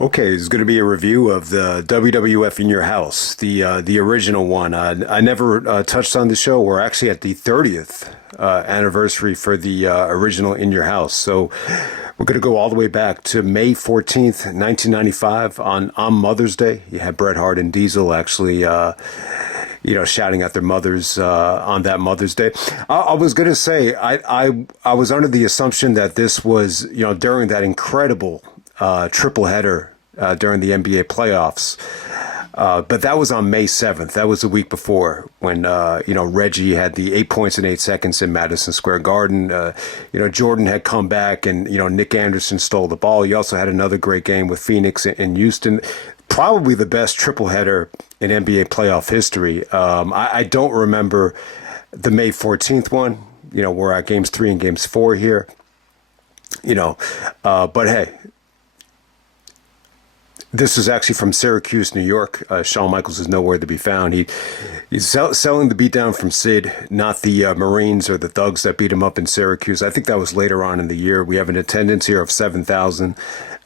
Okay, it's going to be a review of the WWF In Your House, the original one. I never touched on the show. We're actually at the 30th anniversary for the original In Your House. So we're going to go all the way back to May 14th, 1995 on Mother's Day. You had Bret Hart and Diesel actually shouting at their mothers on that Mother's Day. I was going to say, I was under the assumption that this was, during that incredible triple header during the NBA playoffs. But that was on May 7th. That was the week before when, Reggie had the 8 points in 8 seconds in Madison Square Garden. Jordan had come back and, Nick Anderson stole the ball. You also had another great game with Phoenix and Houston. Probably the best triple header in NBA playoff history. I don't remember the May 14th one. We're at games 3 and games 4 here. But hey, this is actually from Syracuse, New York. Shawn Michaels is nowhere to be found. He's selling the beatdown from Sid, not the Marines or the thugs that beat him up in Syracuse. I think that was later on in the year. We have an attendance here of 7,000.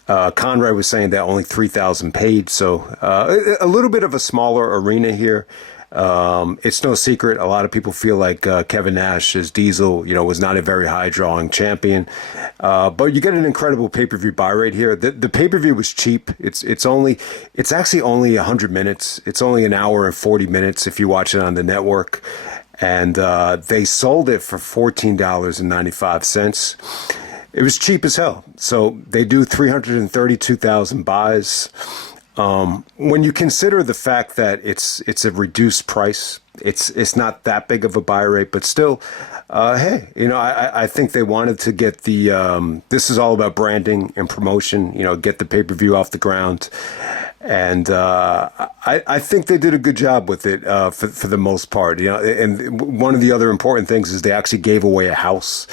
Conrad was saying that only 3,000 paid, so a little bit of a smaller arena here. It's no secret. A lot of people feel like Kevin Nash as Diesel, was not a very high drawing champion. But you get an incredible pay-per-view buy rate here. The pay-per-view was cheap. It's actually only 100 minutes. It's only an hour and 40 minutes if you watch it on the network. And they sold it for $14.95. It was cheap as hell. So they do 332,000 buys. When you consider the fact that it's a reduced price, it's not that big of a buy rate, but still, hey, I think they wanted to get this is all about branding and promotion, get the pay-per-view off the ground. And I think they did a good job with it for the most part. And one of the other important things is they actually gave away a house,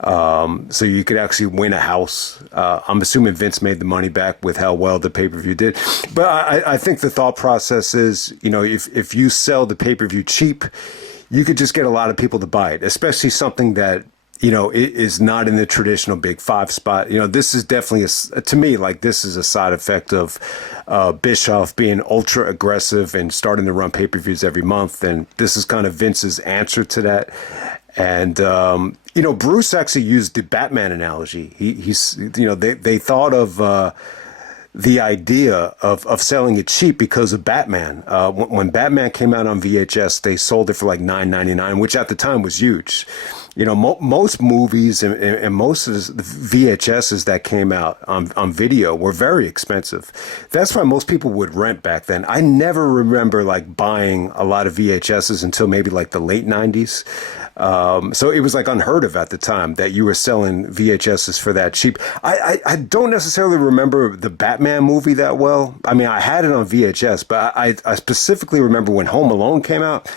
so you could actually win a house. I'm assuming Vince made the money back with how well the pay-per-view did. But I think the thought process is, if you sell the pay-per-view cheap, you could just get a lot of people to buy it, especially something that it is not in the traditional big five spot. This is definitely to me, like, this is a side effect of Bischoff being ultra aggressive and starting to run pay-per-views every month. And this is kind of Vince's answer to that. And, Bruce actually used the Batman analogy. They thought of, the idea of selling it cheap because of Batman. When Batman came out on VHS, they sold it for like $9.99, which at the time was huge. Most movies and most of the VHSs that came out on video were very expensive. That's why most people would rent back then. I never remember like buying a lot of VHSs until maybe like the late 90s. So it was like unheard of at the time that you were selling VHSs for that cheap. I don't necessarily remember the Batman movie that well. I mean, I had it on VHS, but I specifically remember when Home Alone came out.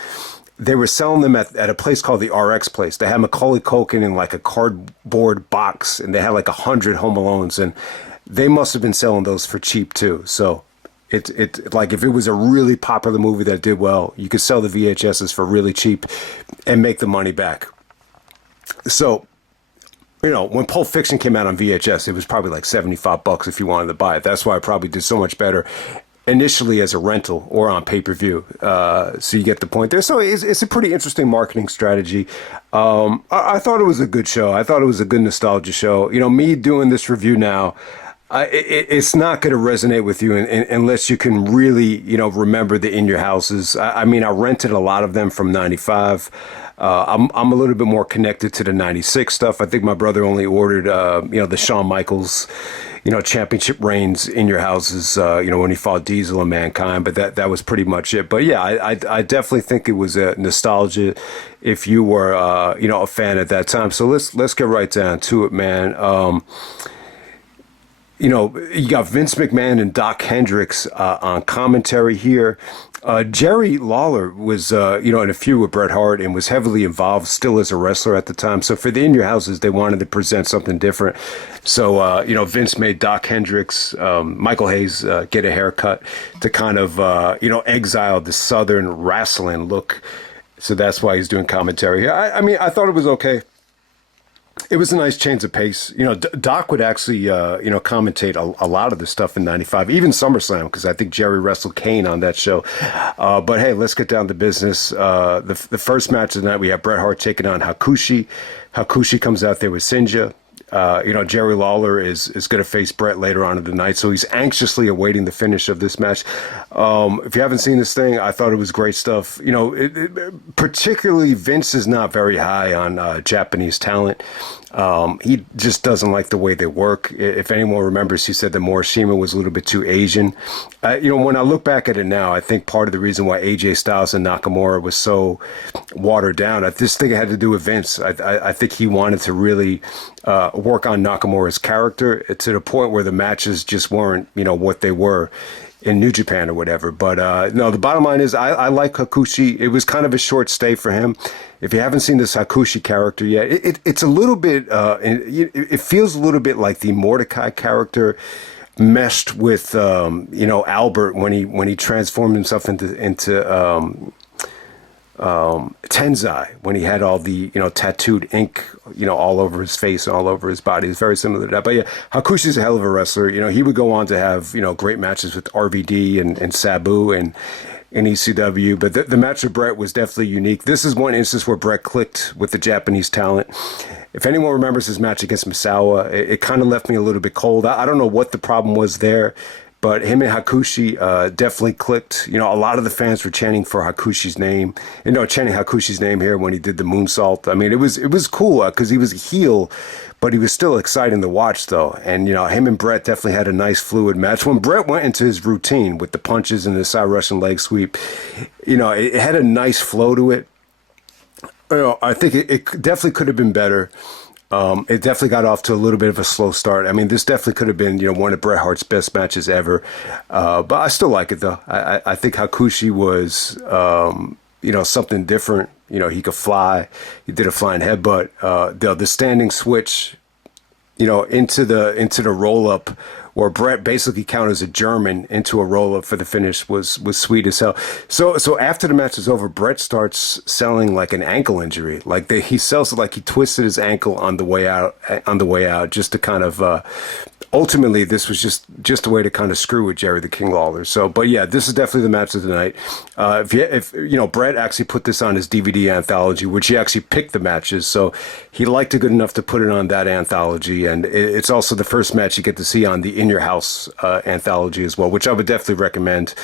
They were selling them at a place called the RX place. They had Macaulay Culkin in like a cardboard box, and they had like 100 Home Alones, and they must have been selling those for cheap too. So it like, if it was a really popular movie that did well, you could sell the VHSs for really cheap and make the money back. So, when Pulp Fiction came out on VHS, it was probably like $75 if you wanted to buy it. That's why it probably did so much better initially as a rental or on pay-per-view. So you get the point there. So it's a pretty interesting marketing strategy. I thought it was a good show. I thought it was a good nostalgia show. Me doing this review now, it's not going to resonate with you unless you can really, remember the In Your Houses. I mean, I rented a lot of them from 95. I'm a little bit more connected to the 96 stuff. I think my brother only ordered, the Shawn Michaels, championship reigns In Your Houses, when he fought Diesel and Mankind, but that was pretty much it. But yeah, I definitely think it was a nostalgia if you were, a fan at that time. So let's get right down to it, man. You got Vince McMahon and Doc Hendricks on commentary here. Jerry Lawler was, in a feud with Bret Hart and was heavily involved still as a wrestler at the time. So for the In Your Houses, they wanted to present something different. So, Vince made Doc Hendricks, Michael Hayes get a haircut to kind of, exile the Southern wrestling look. So that's why he's doing commentary here. I mean, I thought it was okay. It was a nice change of pace. Doc would actually, commentate a lot of the stuff in '95, even SummerSlam, because I think Jerry wrestled Kane on that show. But hey, let's get down to business. The first match of the night, we have Bret Hart taking on Hakushi. Hakushi comes out there with Sinja. Jerry Lawler is going to face Bret later on in the night, so he's anxiously awaiting the finish of this match. If you haven't seen this thing, I thought it was great stuff. Particularly Vince is not very high on Japanese talent. He just doesn't like the way they work. If anyone remembers, he said that Morishima was a little bit too Asian. When I look back at it now, I think part of the reason why AJ Styles and Nakamura was so watered down, I just think it had to do with Vince. I think he wanted to really work on Nakamura's character to the point where the matches just weren't, what they were in New Japan or whatever. But no, the bottom line is I like Hakushi. It was kind of a short stay for him. If you haven't seen this Hakushi character yet, it's a little bit, it feels a little bit like the Mordecai character meshed with, Albert when he transformed himself into Tenzai, when he had all the, tattooed ink, all over his face and all over his body. It's very similar to that. But yeah, Hakushi's a hell of a wrestler. He would go on to have, great matches with RVD and Sabu and in ECW. But the match with Bret was definitely unique. This is one instance where Bret clicked with the Japanese talent. If anyone remembers his match against Misawa, it kind of left me a little bit cold. I don't know what the problem was there. But him and Hakushi definitely clicked. A lot of the fans were chanting for Hakushi's name. Chanting Hakushi's name here when he did the moonsault. I mean, it was cool because he was a heel, but he was still exciting to watch, though. And, him and Bret definitely had a nice fluid match. When Bret went into his routine with the punches and the side Russian leg sweep, it had a nice flow to it. I think it definitely could have been better. It definitely got off to a little bit of a slow start. I mean, this definitely could have been, one of Bret Hart's best matches ever. But I still like it, though. I think Hakushi was, something different. He could fly. He did a flying headbutt. The standing switch, into the roll up, where Bret basically counters a German into a roll up for the finish was sweet as hell. So after the match is over, Bret starts selling like an ankle injury. Like he sells it like he twisted his ankle on the way out, just to kind of. Ultimately, this was just a way to kind of screw with Jerry the King Lawler. So, but yeah, this is definitely the match of the night. If Bret actually put this on his DVD anthology, which he actually picked the matches, so he liked it good enough to put it on that anthology, and it's also the first match you get to see on the In Your House anthology as well, which I would definitely recommend.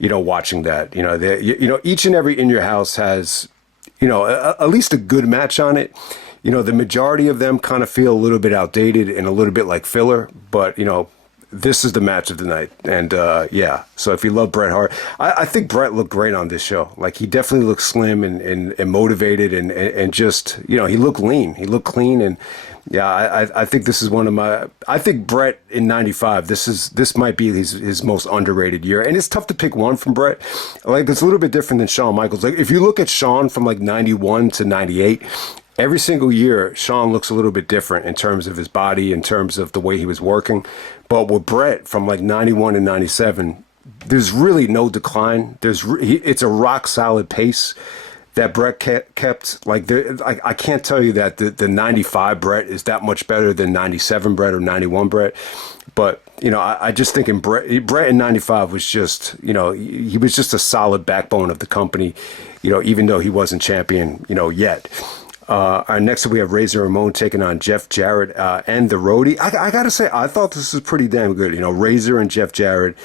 Watching that. Each and every In Your House has, at least a good match on it. The majority of them kind of feel a little bit outdated and a little bit like filler, but, this is the match of the night. And, yeah, so if you love Bret Hart, I think Bret looked great on this show. Like, he definitely looked slim and motivated and just, he looked lean. He looked clean. And, yeah, I think this is I think Bret in '95, this might be his most underrated year. And it's tough to pick one from Bret. Like, it's a little bit different than Shawn Michaels. Like, if you look at Shawn from, like, '91 to '98, every single year, Shawn looks a little bit different in terms of his body, in terms of the way he was working. But with Bret from like 91 and 97, there's really no decline. It's a rock solid pace that Bret kept. Like, I can't tell you that the 95 Bret is that much better than 97 Bret or 91 Bret. But, I just think Bret in 95 was just, he was just a solid backbone of the company, even though he wasn't champion, yet. Next up, we have Razor Ramon taking on Jeff Jarrett and the Roadie. I got to say, I thought this was pretty damn good. Razor and Jeff Jarrett,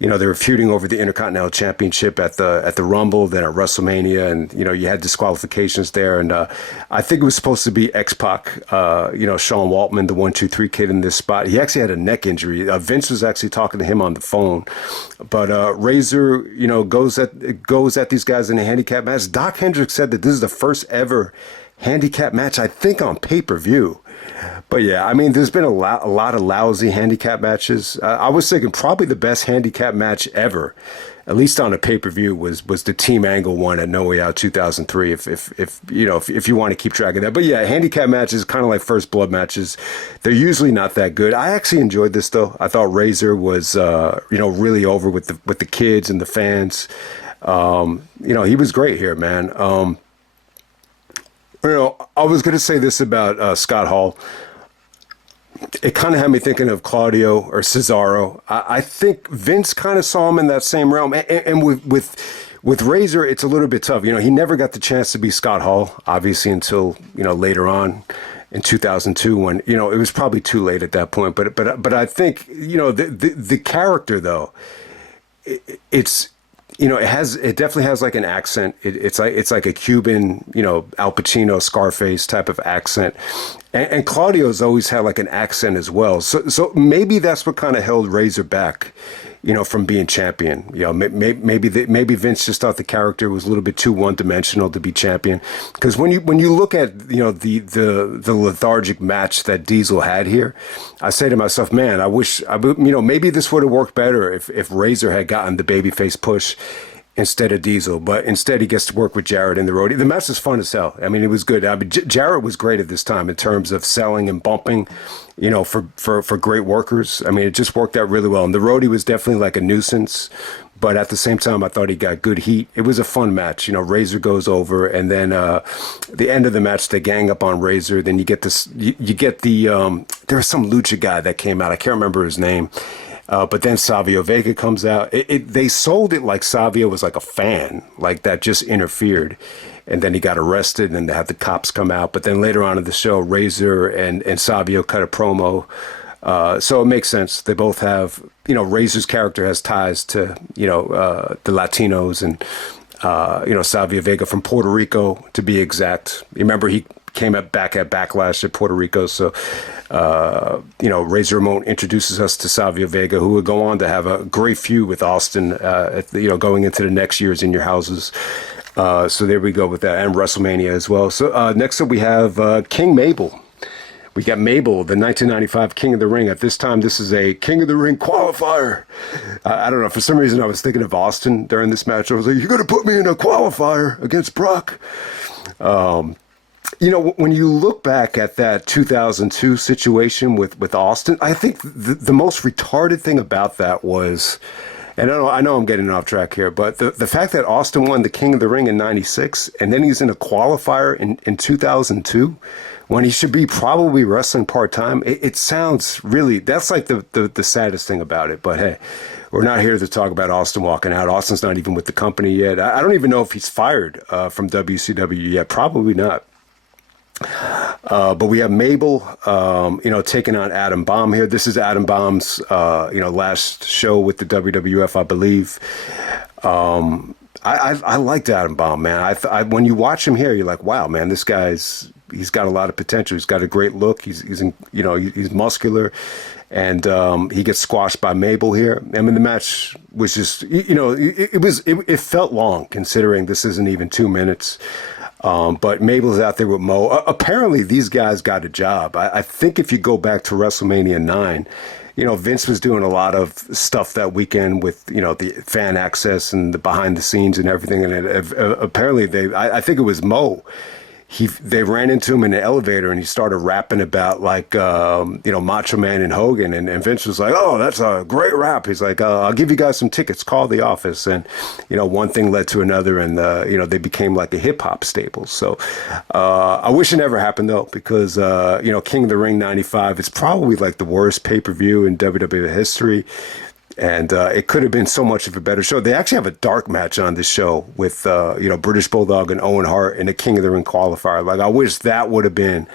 they were feuding over the Intercontinental Championship at the Rumble, then at WrestleMania, and, you had disqualifications there. And I think it was supposed to be X-Pac, Sean Waltman, the 1-2-3 kid in this spot. He actually had a neck injury. Vince was actually talking to him on the phone. But Razor, goes at these guys in a handicap match. Doc Hendricks said that this is the first ever handicap match, I think, on pay-per-view. But yeah, I mean, there's been a lot of lousy handicap matches. I was thinking probably the best handicap match ever, at least on a pay-per-view, was the Team Angle one at No Way Out 2003. If you want to keep track of that. But yeah, handicap matches, kind of like First Blood matches, they're usually not that good. I actually enjoyed this though. I thought Razor was really over with the kids and the fans. He was great here, man. I was going to say this about Scott Hall. It kind of had me thinking of Claudio or Cesaro. I think Vince kind of saw him in that same realm. And with Razor, it's a little bit tough. He never got the chance to be Scott Hall, obviously, until later on in 2002 when it was probably too late at that point. But I think the character though, it's it definitely has like an accent. It's like a Cuban, Al Pacino, Scarface type of accent. And Claudio's always had like an accent as well. So maybe that's what kind of held Razor back, from being champion. Maybe Vince just thought the character was a little bit too one-dimensional to be champion. Because when you look at the lethargic match that Diesel had here, I say to myself, man, I wish maybe this would have worked better if Razor had gotten the babyface push instead of Diesel, but instead he gets to work with Jarrett in the Roadie. The match was fun as hell. I mean, it was good. I mean, Jarrett was great at this time in terms of selling and bumping, for great workers. I mean, it just worked out really well. And the Roadie was definitely like a nuisance, but at the same time, I thought he got good heat. It was a fun match. Razor goes over, and then the end of the match, they gang up on Razor. Then you get this. You get the. There was some lucha guy that came out. I can't remember his name. But then Savio Vega comes out. They sold it like Savio was like a fan, like that just interfered. And then he got arrested, and they had the cops come out. But then later on in the show, Razor and Savio cut a promo. So it makes sense. They both have, Razor's character has ties to, the Latinos and, Savio Vega from Puerto Rico, to be exact. You remember he came back at Backlash at Puerto Rico. So, Razor Ramon introduces us to Savio Vega, who would go on to have a great feud with Austin, going into the next year's In Your Houses. So there we go with that, and WrestleMania as well. So next up we have King Mabel. We got Mabel, the 1995 King of the Ring. At this time, this is a King of the Ring qualifier. I don't know. For some reason, I was thinking of Austin during this match. I was like, you're going to put me in a qualifier against Brock. When you look back at that 2002 situation with Austin, I think the most retarded thing about that was, and I know I'm getting off track here, but the fact that Austin won the King of the Ring in 96, and then he's in a qualifier in 2002, when he should be probably wrestling part-time, it sounds really, that's like the saddest thing about it. But hey, we're not here to talk about Austin walking out. Austin's not even with the company yet. I don't even know if he's fired from WCW yet. Probably not. But we have Mabel, taking on Adam Bomb here. This is Adam Bomb's, last show with the WWF, I believe. I liked Adam Bomb, man. When you watch him here, you're like, wow, man, this he's got a lot of potential. He's got a great look. He's muscular, and he gets squashed by Mabel here. I mean, the match was just, it felt long considering this isn't even 2 minutes. But Mabel's out there with Mo. Apparently, these guys got a job. I think if you go back to WrestleMania 9, Vince was doing a lot of stuff that weekend with, the fan access and the behind the scenes and everything. And apparently, I think it was Mo. They ran into him in the elevator, and he started rapping about Macho Man and Hogan, and Vince was like, "Oh, that's a great rap." He's like, "I'll give you guys some tickets. Call the office." And one thing led to another, and they became like a hip hop staple. So I wish it never happened though, because King of the Ring '95 is probably like the worst pay-per-view in WWE history. And it could have been so much of a better show. They actually have a dark match on this show with, British Bulldog and Owen Hart in a King of the Ring qualifier. Like, I wish that would have been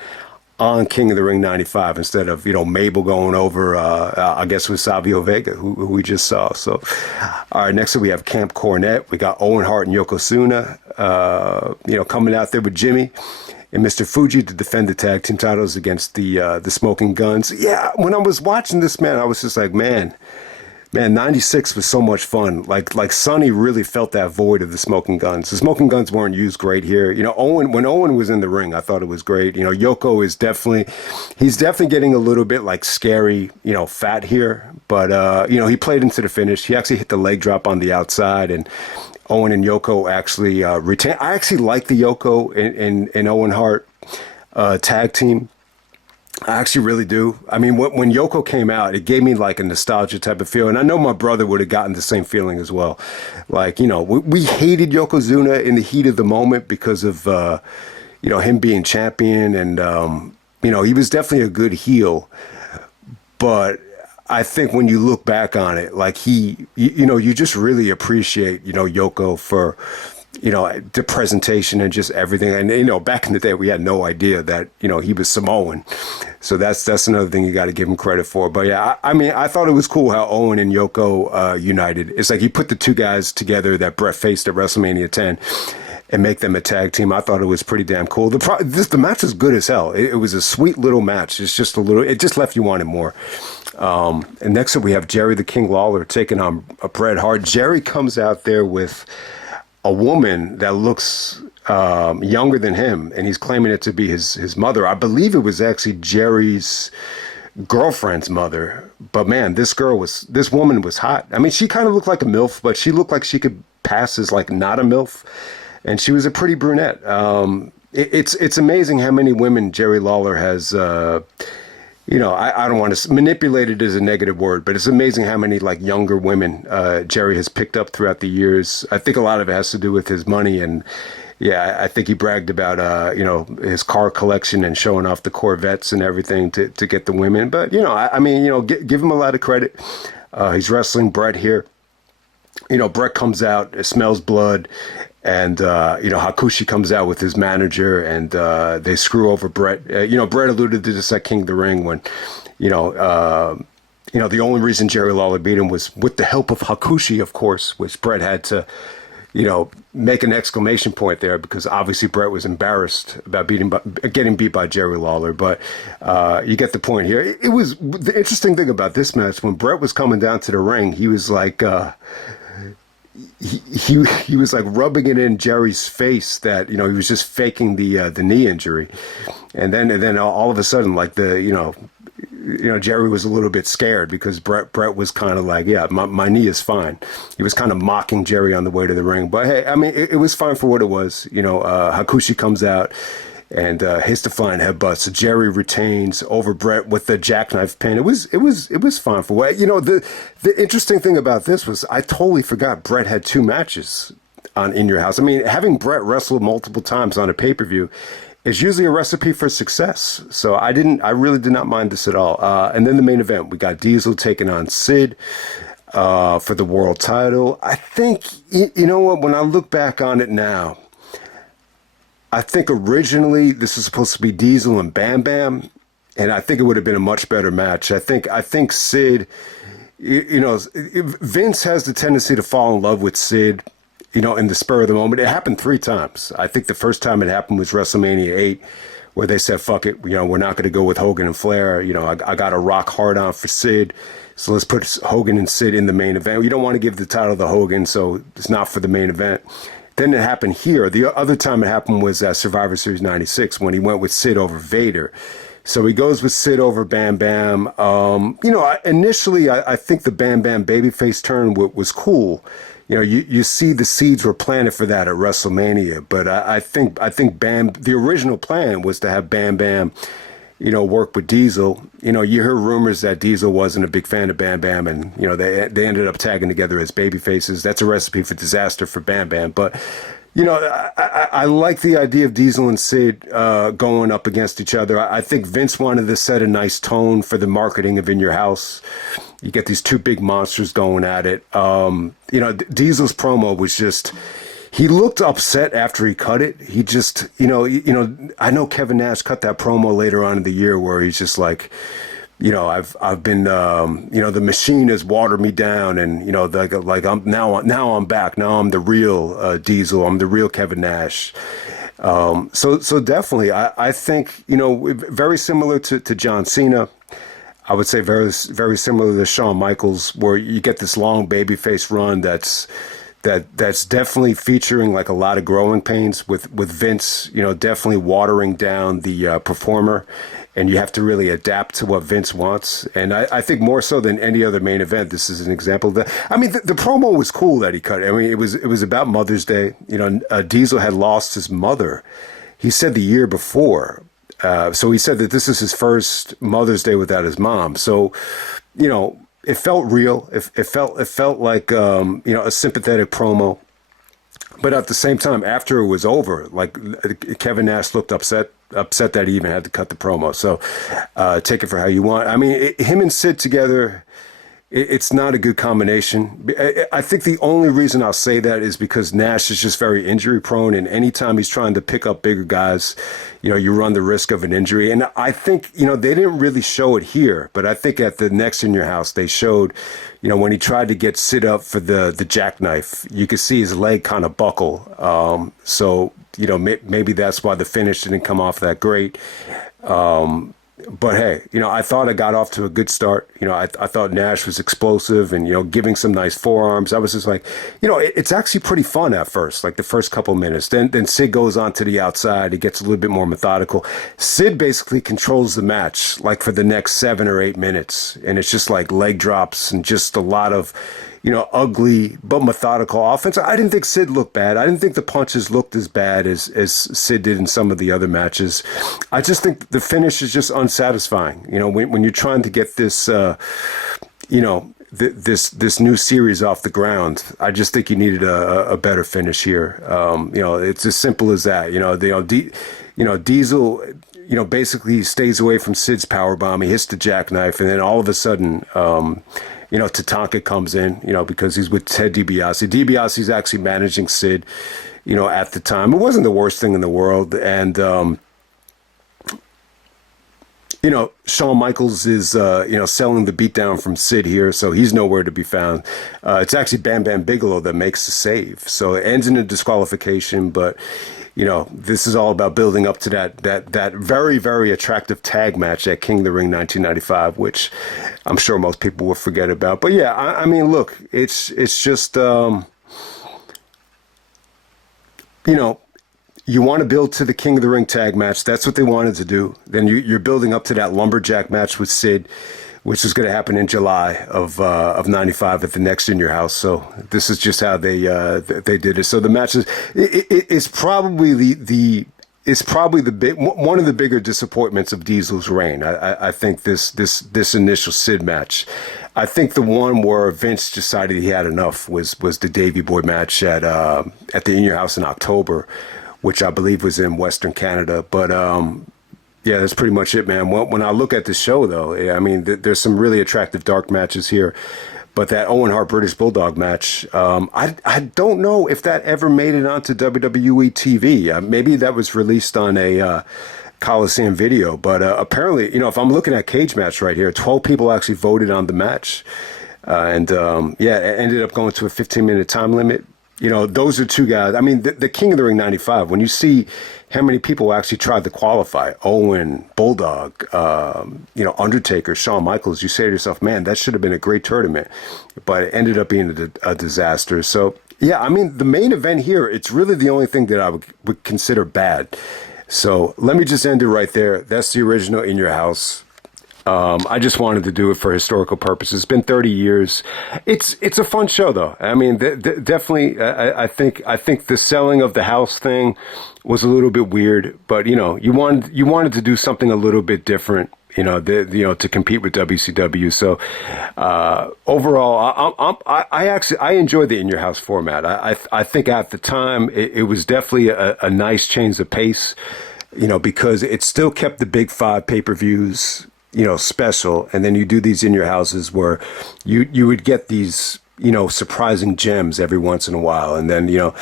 on King of the Ring 95 instead of, Mabel going over, I guess, with Savio Vega, who we just saw. So, all right, next up we have Camp Cornette. We got Owen Hart and Yokozuna, coming out there with Jimmy and Mr. Fuji to defend the tag team titles against the Smoking Guns. Yeah, when I was watching this, man, I was just like, man, 96 was so much fun. Like Sonny really felt that void of the Smoking Guns. The Smoking Guns weren't used great here. When Owen was in the ring, I thought it was great. Yoko he's definitely getting a little bit like scary, fat here. But, he played into the finish. He actually hit the leg drop on the outside, and Owen and Yoko actually retained. I actually like the Yoko and Owen Hart tag team. I actually really do. I mean, when Yoko came out, it gave me like a nostalgia type of feel. And I know my brother would have gotten the same feeling as well. Like, we hated Yokozuna in the heat of the moment because of, him being champion, and he was definitely a good heel. But I think when you look back on it, like you just really appreciate, Yoko for, the presentation and just everything. And, back in the day, we had no idea that, he was Samoan. So that's another thing you got to give him credit for. But yeah, I mean, I thought it was cool how Owen and Yoko united. It's like he put the two guys together that Bret faced at WrestleMania 10 and make them a tag team. I thought it was pretty damn cool. The match was good as hell. It was a sweet little match. It just left you wanting more. And next up we have Jerry the King Lawler taking on Bret Hart. Jerry comes out there with a woman that looks younger than him, and he's claiming it to be his mother. I believe it was actually Jerry's girlfriend's mother. But man, this woman was hot. I mean, she kind of looked like a MILF, but she looked like she could pass as like not a MILF. And she was a pretty brunette. It's amazing how many women Jerry Lawler has, I don't want to manipulate it as a negative word, but it's amazing how many like younger women Jerry has picked up throughout the years. I think a lot of it has to do with his money. And yeah, I think he bragged about, his car collection and showing off the Corvettes and everything to get the women. But, give him a lot of credit. He's wrestling Bret here. Bret comes out, it smells blood, and, Hakushi comes out with his manager, and they screw over Bret. Bret alluded to this at King of the Ring when, the only reason Jerry Lawler beat him was with the help of Hakushi, of course, which Bret had to, make an exclamation point there because obviously Bret was embarrassed about getting beat by Jerry Lawler. But you get the point here. It was the interesting thing about this match when Bret was coming down to the ring. He was like, he was like rubbing it in Jerry's face that he was just faking the knee injury, and then all of a sudden like Jerry was a little bit scared because Bret was kind of like, yeah, my knee is fine. He was kind of mocking Jerry on the way to the ring. But hey, I mean, it was fine for what it was. Hakushi comes out and hits the flying headbutt. So Jerry retains over Bret with the jackknife pin. It was fine for what. The interesting thing about this was I totally forgot Bret had two matches on In Your House. I mean, having Bret wrestle multiple times on a pay-per-view is usually a recipe for success. So I really did not mind this at all. And then the main event, we got Diesel taking on Sid for the world title. I think, you know what, when I look back on it now, I think originally this was supposed to be Diesel and Bam Bam, and I think it would have been a much better match. I think Sid, Vince has the tendency to fall in love with Sid, in the spur of the moment. It happened 3 times. I think the first time it happened was WrestleMania 8, where they said, fuck it, we're not going to go with Hogan and Flair. I got a rock hard on for Sid, so let's put Hogan and Sid in the main event. You don't want to give the title to Hogan, so it's not for the main event. Then it happened here. The other time it happened was at Survivor Series 96 when he went with Sid over Vader. So he goes with Sid over Bam Bam. Initially, I think the Bam Bam babyface turn was cool. You see the seeds were planted for that at WrestleMania. But I think the original plan was to have Bam Bam, work with Diesel. You hear rumors that Diesel wasn't a big fan of Bam Bam, and they ended up tagging together as baby faces. That's a recipe for disaster for Bam Bam. But I like the idea of Diesel and Sid going up against each other. I think Vince wanted to set a nice tone for the marketing of In Your House. You get these two big monsters going at it. Diesel's promo was just. He looked upset after he cut it. He just, I know Kevin Nash cut that promo later on in the year where he's just like, I've been, the machine has watered me down, and like I'm now I'm back. Now I'm the real Diesel. I'm the real Kevin Nash. So definitely, I think very similar to John Cena. I would say very very similar to Shawn Michaels, where you get this long babyface run that's definitely featuring like a lot of growing pains with Vince, definitely watering down the performer, and you have to really adapt to what Vince wants. And I think more so than any other main event, this is an example of that. I mean, the promo was cool that he cut. I mean, it was about Mother's Day. Diesel had lost his mother. He said the year before. So he said that this is his first Mother's Day without his mom. So, it felt real. It felt like a sympathetic promo. But at the same time, after it was over, like Kevin Nash looked upset that he even had to cut the promo. So take it for how you want. I mean, him and Sid together, it's not a good combination. I think the only reason I'll say that is because Nash is just very injury prone, and anytime he's trying to pick up bigger guys, you run the risk of an injury. And I think, they didn't really show it here, but I think at the Next in Your House, they showed, when he tried to get Sid up for the jackknife, you could see his leg kind of buckle. So, maybe that's why the finish didn't come off that great. But hey, I thought I got off to a good start. I thought Nash was explosive and, giving some nice forearms. I was just like, it's actually pretty fun at first, like the first couple minutes. Then Sid goes on to the outside. He gets a little bit more methodical. Sid basically controls the match, like for the next 7 or 8 minutes. And it's just like leg drops and just a lot of, ugly but methodical offense. I didn't think Sid looked bad. I didn't think the punches looked as bad as Sid did in some of the other matches. I just think the finish is just unsatisfying. When you're trying to get this, this new series off the ground, I just think you needed a better finish here. It's as simple as that. Diesel, basically stays away from Sid's powerbomb. He hits the jackknife, and then all of a sudden, Tatanka comes in, because he's with Ted DiBiase. DiBiase's actually managing Sid, at the time. It wasn't the worst thing in the world. And, Shawn Michaels is, selling the beatdown from Sid here, so he's nowhere to be found. It's actually Bam Bam Bigelow that makes the save. So it ends in a disqualification, but, this is all about building up to that very, very attractive tag match at King of the Ring 1995, which I'm sure most people will forget about. But yeah, I mean, look, it's just, you want to build to the King of the Ring tag match. That's what they wanted to do. Then you're building up to that lumberjack match with Sid, which is going to happen in July of 95 at the Next in Your House. So this is just how they did it. So the match is probably one of the bigger disappointments of Diesel's reign. I think this initial Sid match. I think the one where Vince decided he had enough was the Davey Boy match at the In Your House in October, which I believe was in Western Canada. But yeah, that's pretty much it, man. When I look at the show, though, I mean, there's some really attractive dark matches here. But that Owen Hart British Bulldog match, I don't know if that ever made it onto WWE TV. Maybe that was released on a Coliseum video. But apparently, if I'm looking at Cage Match right here, 12 people actually voted on the match. And yeah, it ended up going to a 15-minute time limit. Those are two guys. I mean, the King of the Ring 95, when you see how many people actually tried to qualify, Owen, Bulldog, Undertaker, Shawn Michaels, you say to yourself, man, that should have been a great tournament. But it ended up being a disaster. So, yeah, I mean, the main event here, it's really the only thing that I would consider bad. So let me just end it right there. That's the original In Your House. I just wanted to do it for historical purposes. It's been 30 years. It's a fun show, though. I mean, definitely. I think the selling of the house thing was a little bit weird, but you wanted to do something a little bit different. To compete with WCW. So overall, I enjoyed the In Your House format. I think at the time it was definitely a nice change of pace. Because it still kept the big 5 pay-per-views. Special, and then you do these In Your Houses where you would get these, surprising gems every once in a while, and then the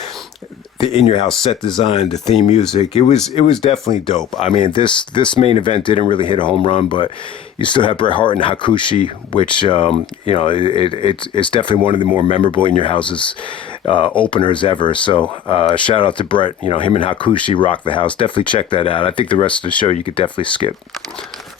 In Your House set design, the theme music, it was definitely dope. I mean, this main event didn't really hit a home run, but you still have Bret Hart and Hakushi, which it's definitely one of the more memorable In Your Houses openers ever. So shout out to Bret. Him and Hakushi rock the house. Definitely check that out. I think the rest of the show you could definitely skip.